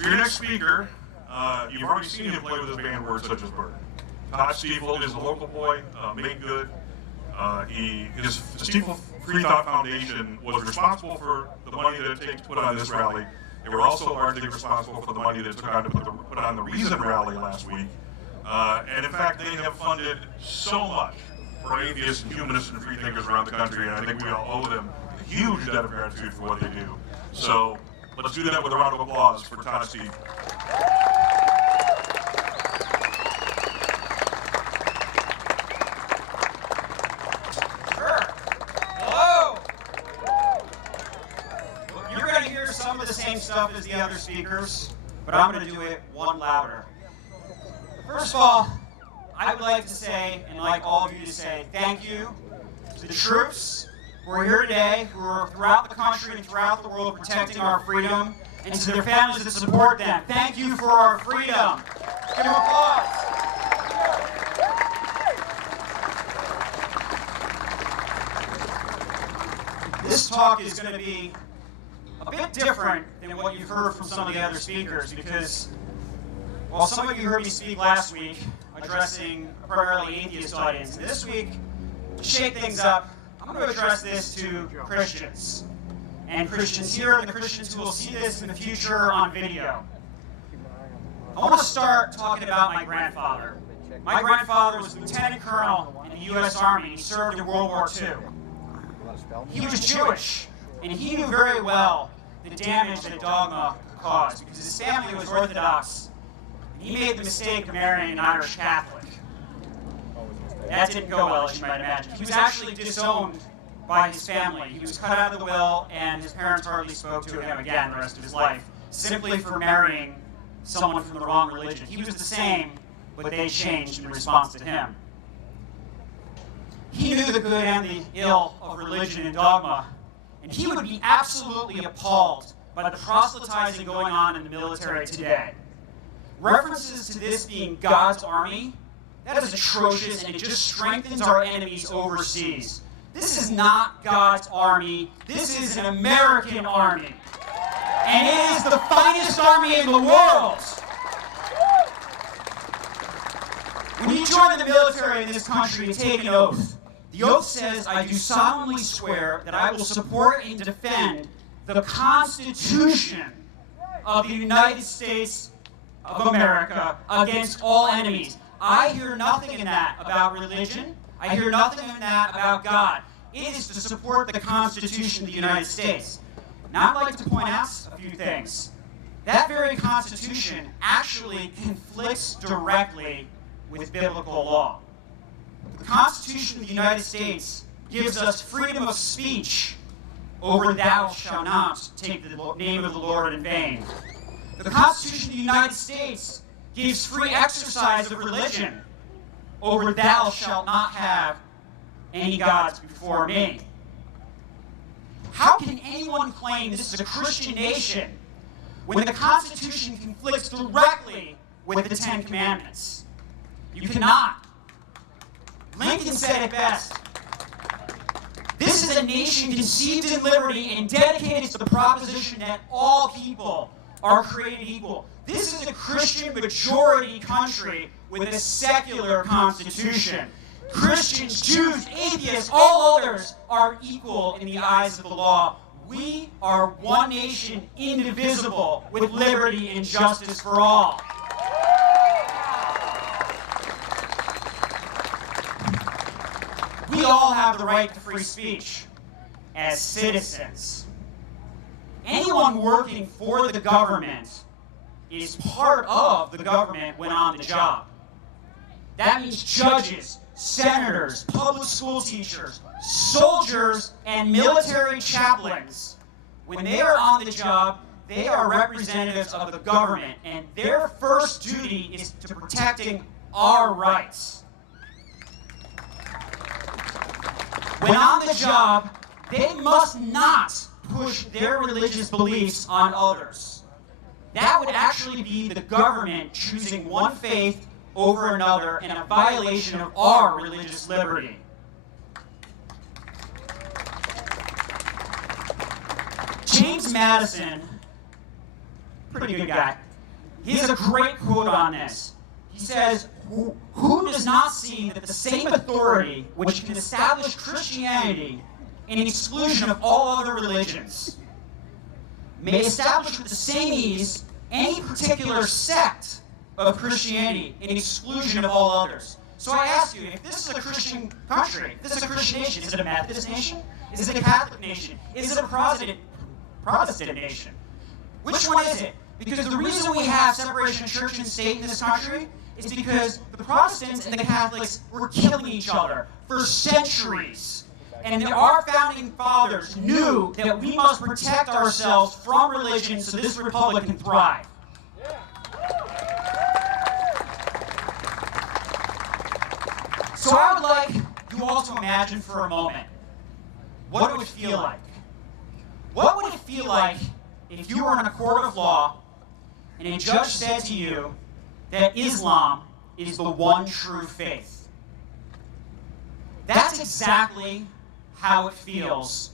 For your next speaker, you've already seen him play with his banned words such as bird. Todd Stiefel is a local boy, made good. His Stiefel Free Thought Foundation was responsible for the money that it takes to put on this rally. They were also largely responsible for the money that it took on to put on the Reason rally last week. And in fact, they have funded so much for atheists and humanists and freethinkers around the country, and I think we all owe them a huge debt of gratitude for what they do. So let's do that with a round of applause for Todd Stiefel. Some of the same stuff as the other speakers, but I'm going to do it one louder. First of all, I would like to say, and like all of you to say, thank you to the troops who are here today, who are throughout the country and throughout the world protecting our freedom, and to their families that support them. Thank you for our freedom. Give them applause. This talk is going to be a bit different than what you've heard from some of the other speakers, because while some of you heard me speak last week addressing a primarily atheist audience, this week, to shake things up, I'm going to address this to Christians. And Christians here and the Christians who will see this in the future on video. I want to start talking about my grandfather. My grandfather was Lieutenant Colonel in the U.S. Army. He served in World War II. He was Jewish. And he knew very well the damage that dogma caused, because his family was Orthodox, and he made the mistake of marrying an Irish Catholic. That didn't go well, as you might imagine. He was actually disowned by his family. He was cut out of the will, and his parents hardly spoke to him again the rest of his life, simply for marrying someone from the wrong religion. He was the same, but they changed in response to him. He knew the good and the ill of religion and dogma, and he would be absolutely appalled by the proselytizing going on in the military today. References to this being God's army, that is atrocious, and it just strengthens our enemies overseas. This is not God's army. This is an American army. And it is the finest army in the world. When you join the military in this country, you take an oath. The oath says, I do solemnly swear that I will support and defend the Constitution of the United States of America against all enemies. I hear nothing in that about religion. I hear nothing in that about God. It is to support the Constitution of the United States. Now I'd like to point out a few things. That very Constitution actually conflicts directly with biblical law. The Constitution of the United States gives us freedom of speech over thou shalt not take the name of the Lord in vain. The Constitution of the United States gives free exercise of religion over thou shalt not have any gods before me. How can anyone claim this is a Christian nation when the Constitution conflicts directly with the Ten Commandments? You cannot. Lincoln said it best. This is a nation conceived in liberty and dedicated to the proposition that all people are created equal. This is a Christian majority country with a secular constitution. Christians, Jews, atheists, all others are equal in the eyes of the law. We are one nation, indivisible, with liberty and justice for all. We all have the right to free speech as citizens. Anyone working for the government is part of the government when on the job. That means judges, senators, public school teachers, soldiers, and military chaplains. When they are on the job, they are representatives of the government, and their first duty is to protecting our rights. When on the job, they must not push their religious beliefs on others. That would actually be the government choosing one faith over another and a violation of our religious liberty. James Madison, pretty good guy, He has a great quote on this. He says, who does not see that the same authority which can establish Christianity in exclusion of all other religions may establish with the same ease any particular sect of Christianity in exclusion of all others? So I ask you, if this is a Christian country, if this is a Christian nation, is it a Methodist nation? Is it a Catholic nation? Is it a Protestant nation? Which one is it? Because the reason we have separation of church and state in this country is because the Protestants and the Catholics were killing each other for centuries. And our founding fathers knew that we must protect ourselves from religion so this republic can thrive. So I would like you all to imagine for a moment, what it would feel like. What would it feel like if you were in a court of law and a judge said to you that Islam is the one true faith? That's exactly how it feels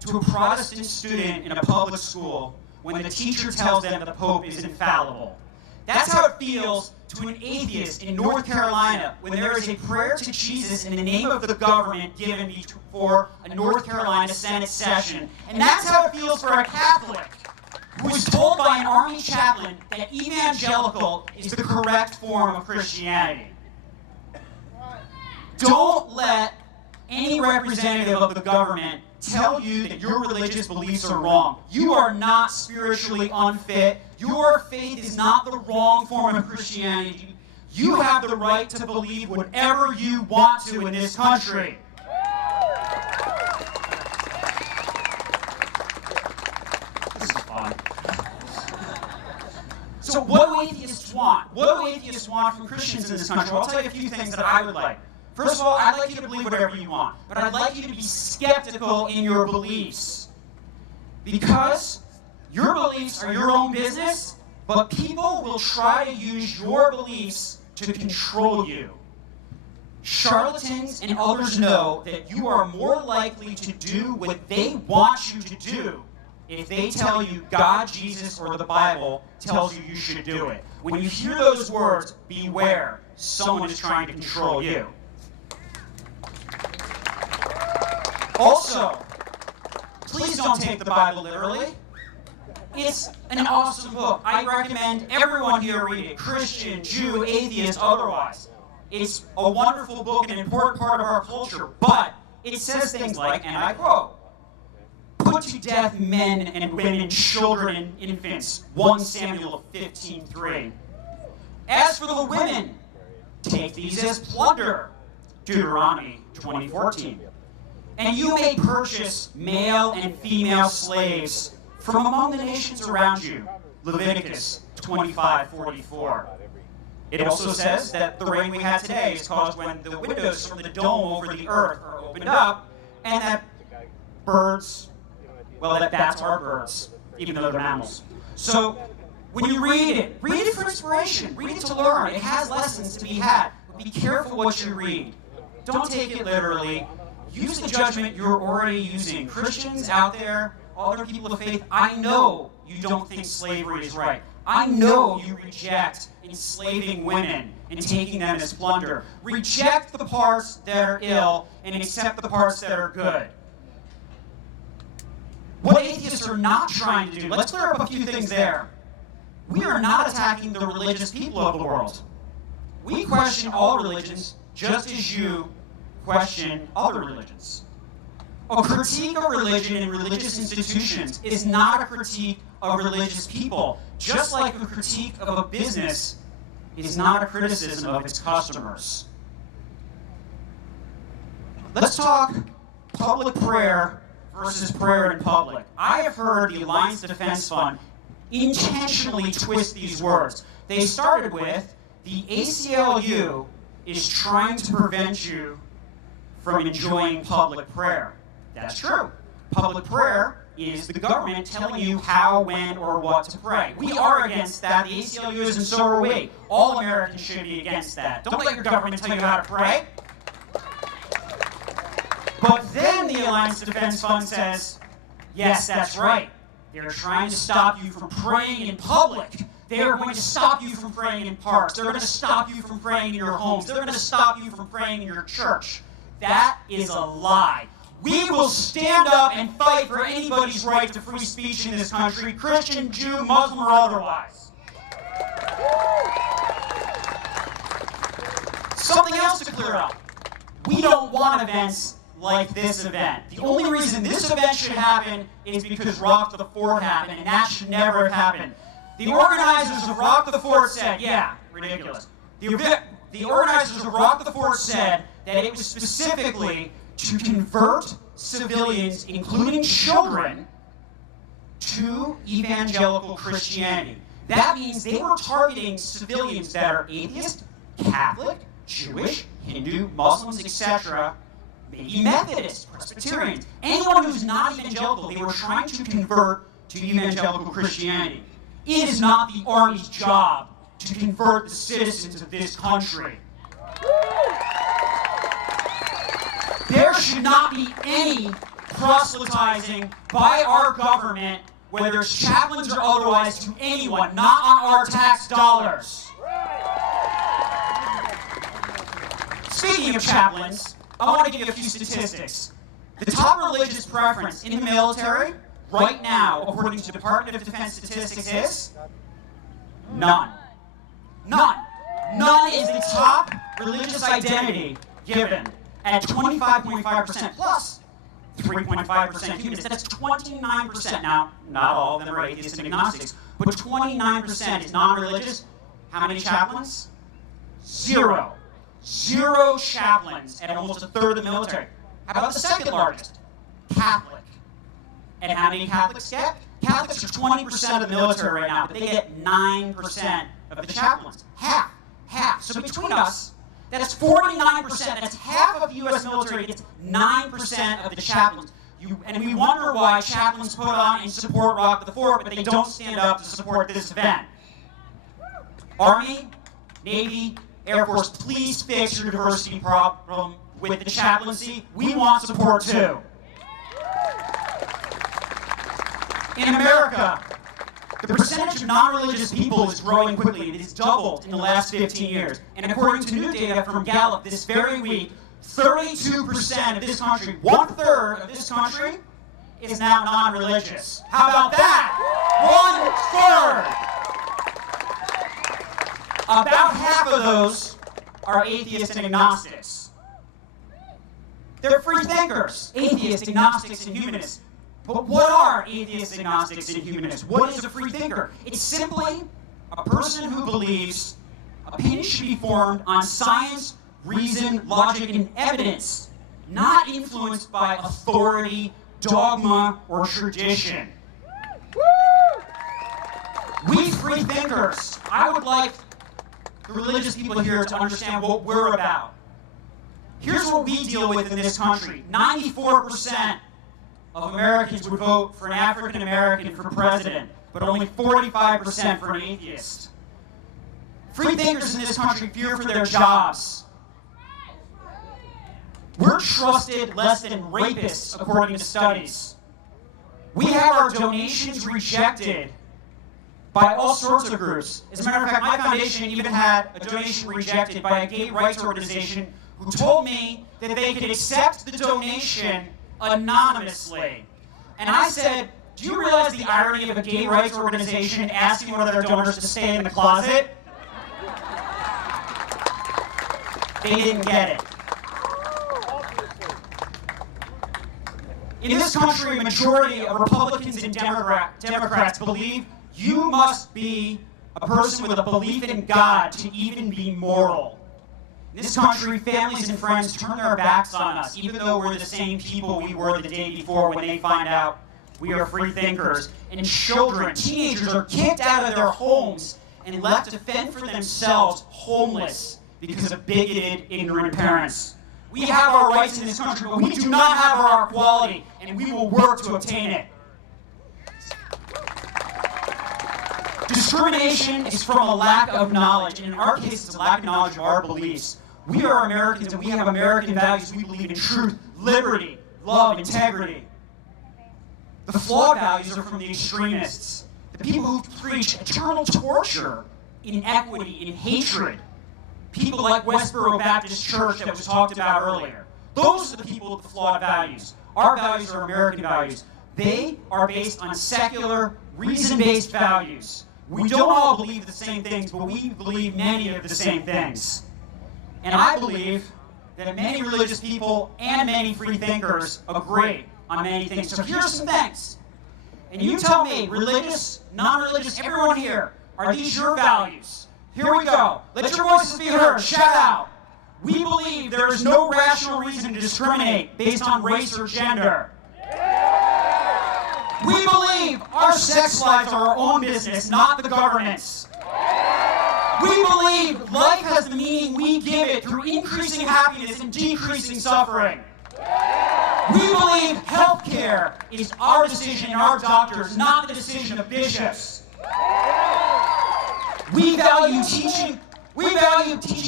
to a Protestant student in a public school when the teacher tells them the Pope is infallible. That's how it feels to an atheist in North Carolina when there is a prayer to Jesus in the name of the government given before a North Carolina Senate session. And that's how it feels for a Catholic who is told by an army chaplain that evangelical is the correct form of Christianity. Don't let any representative of the government tell you that your religious beliefs are wrong. You are not spiritually unfit. Your faith is not the wrong form of Christianity. You have the right to believe whatever you want to in this country. This is fun. So what do atheists want? What do atheists want from Christians in this country? I'll tell you a few things that I would like. First of all, I'd like you to believe whatever you want, but I'd like you to be skeptical in your beliefs. Because your beliefs are your own business, but people will try to use your beliefs to control you. Charlatans and others know that you are more likely to do what they want you to do if they tell you God, Jesus, or the Bible tells you you should do it. When you hear those words, beware, someone is trying to control you. Also, please don't take the Bible literally. It's an awesome book. I recommend everyone here read it, Christian, Jew, atheist, otherwise. It's a wonderful book and an important part of our culture, but it says things like, and I quote, "Put to death men and women, children and infants," 1 Samuel 15:3. "As for the women, take these as plunder," Deuteronomy 20:14. "And you may purchase male and female slaves from among the nations around you," Leviticus 25:44. It also says that the rain we had today is caused when the windows from the dome over the earth are opened up, and that birds, well, that's our birds, even though they're mammals. So when you read it for inspiration, read it to learn. It has lessons to be had, but be careful what you read. Don't take it literally. Use the judgment you're already using. Christians out there, other people of faith, I know you don't think slavery is right. I know you reject enslaving women and taking them as plunder. Reject the parts that are ill and accept the parts that are good. What atheists are not trying to do, let's clear up a few things there. We are not attacking the religious people of the world. We question all religions just as you question other religions. A critique of religion and religious institutions is not a critique of religious people, just like a critique of a business is not a criticism of its customers. Let's talk public prayer versus prayer in public. I have heard the Alliance Defense Fund intentionally twist these words. They started with, the ACLU is trying to prevent you from enjoying public prayer. That's true. Public prayer is the government telling you how, when, or what to pray. We are against that. The ACLU is, and so are we. All Americans should be against that. Don't let your government tell you how to pray. But then the Alliance Defense Fund says, yes, that's right. They're trying to stop you from praying in public. They are going to stop you from praying in parks. They're going to stop you from praying in your homes. They're going to stop you from praying in your church. That is a lie. We will stand up and fight for anybody's right to free speech in this country, Christian, Jew, Muslim, or otherwise. Something else to clear up. We don't want events like this event. The only reason this event should happen is because Rock the Fort happened, and that should never have happened. The organizers of Rock the Fort said, yeah, ridiculous. The organizers of Rock the Fort said that it was specifically to convert civilians, including children, to evangelical Christianity. That means they were targeting civilians that are atheist, Catholic, Jewish, Hindu, Muslims, etc., maybe Methodists, Presbyterians. Anyone who's not evangelical, they were trying to convert to evangelical Christianity. It is not the Army's job to convert the citizens of this country. There should not be any proselytizing by our government, whether it's chaplains or otherwise, to anyone, not on our tax dollars. Speaking of chaplains, I want to give you a few statistics. The top religious preference in the military right now, according to Department of Defense statistics, is none. None. None is the top religious identity given at 25.5% plus 3.5% humanists. That's 29%. Now, not all of them are atheists and agnostics, but 29% is non-religious. How many chaplains? Zero. Zero chaplains at almost a third of the military. How about the second largest? Catholic. And how many Catholics get? Catholics are 20% of the military right now, but they get 9% of the chaplains. Half. Half. So between us, that is 49%. That's half of the U.S. military gets 9% of the chaplains. And we wonder why chaplains put on and support Rock the Fort, but they don't stand up to support this event. Army, Navy, Air Force, please fix your diversity problem with the chaplaincy. We want support too. In America, the percentage of non-religious people is growing quickly. It has doubled in the last 15 years. And according to new data from Gallup this very week, 32% of this country, 1/3 of this country, is now non-religious. How about that? 1/3! About half of those are atheists and agnostics. They're free thinkers, atheists, agnostics, and humanists. But what are atheists, agnostics, and humanists? What is a free thinker? It's simply a person who believes opinions should be formed on science, reason, logic, and evidence, not influenced by authority, dogma, or tradition. We free thinkers, I would like the religious people here to understand what we're about. Here's what we deal with in this country. 94% of Americans would vote for an African American for president, but only 45% for an atheist. Free thinkers in this country fear for their jobs. We're trusted less than rapists, according to studies. We have our donations rejected by all sorts of groups. As a matter of fact, my foundation even had a donation rejected by a gay rights organization who told me that they could accept the donation anonymously. And I said, do you realize the irony of a gay rights organization asking one of their donors to stay in the closet? They didn't get it. In this country, a majority of Republicans and Democrats believe you must be a person with a belief in God to even be moral. In this country, families and friends turn their backs on us, even though we're the same people we were the day before when they find out we are free thinkers. And children, teenagers are kicked out of their homes and left to fend for themselves, homeless, because of bigoted, ignorant parents. We have our rights in this country, but we do not have our equality, and we will work to obtain it. Discrimination is from a lack of knowledge, and in our case, it's a lack of knowledge of our beliefs. We are Americans, and we have American values. We believe in truth, liberty, love, integrity. The flawed values are from the extremists. The the people who preach eternal torture, inequity, and hatred, people like Westboro Baptist Church that was talked about earlier. Those are the people with the flawed values. Our values are American values. They are based on secular, reason-based values. We don't all believe the same things, but we believe many of the same things. And I believe that many religious people and many free thinkers agree on many things. So here's some things. And you tell me, religious, non-religious, everyone here, are these your values? Here we go. Let your voices be heard. Shout out. We believe there is no rational reason to discriminate based on race or gender. We believe our sex lives are our own business, not the government's. We believe life has the meaning we give it through increasing happiness and decreasing suffering. We believe health care is our decision and our doctors, not the decision of bishops. We value teaching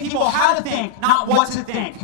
people how to think, not what to think.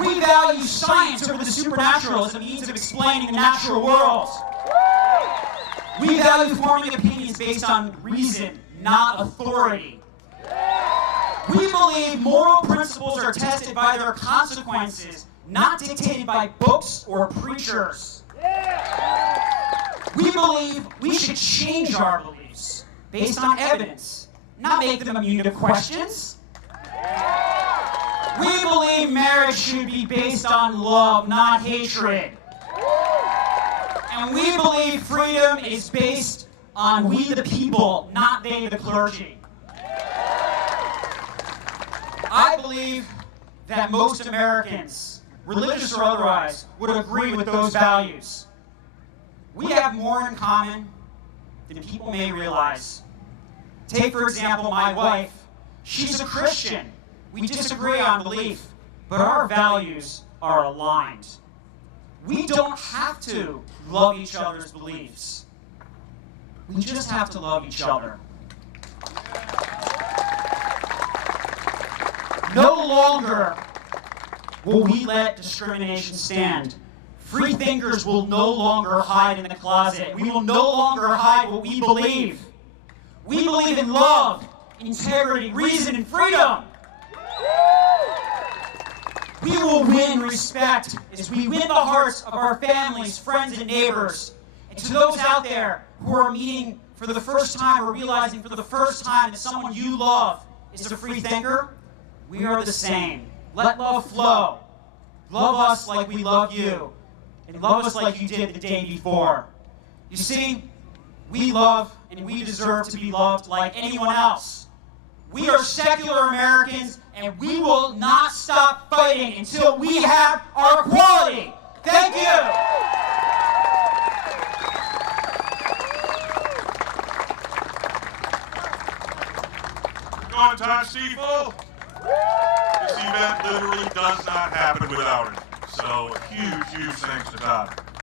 We value science over the supernatural as a means of explaining the natural world. We value forming opinions based on reason, not authority. We believe moral principles are tested by their consequences, not dictated by books or preachers. We believe we should change our beliefs based on evidence, not make them immune to questions. We believe marriage should be based on love, not hatred. And we believe freedom is based on we the people, not they the clergy. I believe that most Americans, religious or otherwise, would agree with those values. We have more in common than people may realize. Take, for example, my wife. She's a Christian. We disagree on belief, but our values are aligned. We don't have to love each other's beliefs. We just have to love each other. No longer will we let discrimination stand. Free thinkers will no longer hide in the closet. We will no longer hide what we believe. We believe in love, integrity, reason, and freedom. We will win respect as we win the hearts of our families, friends, and neighbors. And to those out there who are meeting for the first time or realizing for the first time that someone you love is a free thinker, we are the same. Let love flow. Love us like we love you. And love us like you did the day before. You see, we love and we deserve to be loved like anyone else. We are secular Americans, and we will not stop fighting until we have our equality. Thank you. Go on, Todd Stiefel. This event literally does not happen without it. So huge, huge thanks to Todd.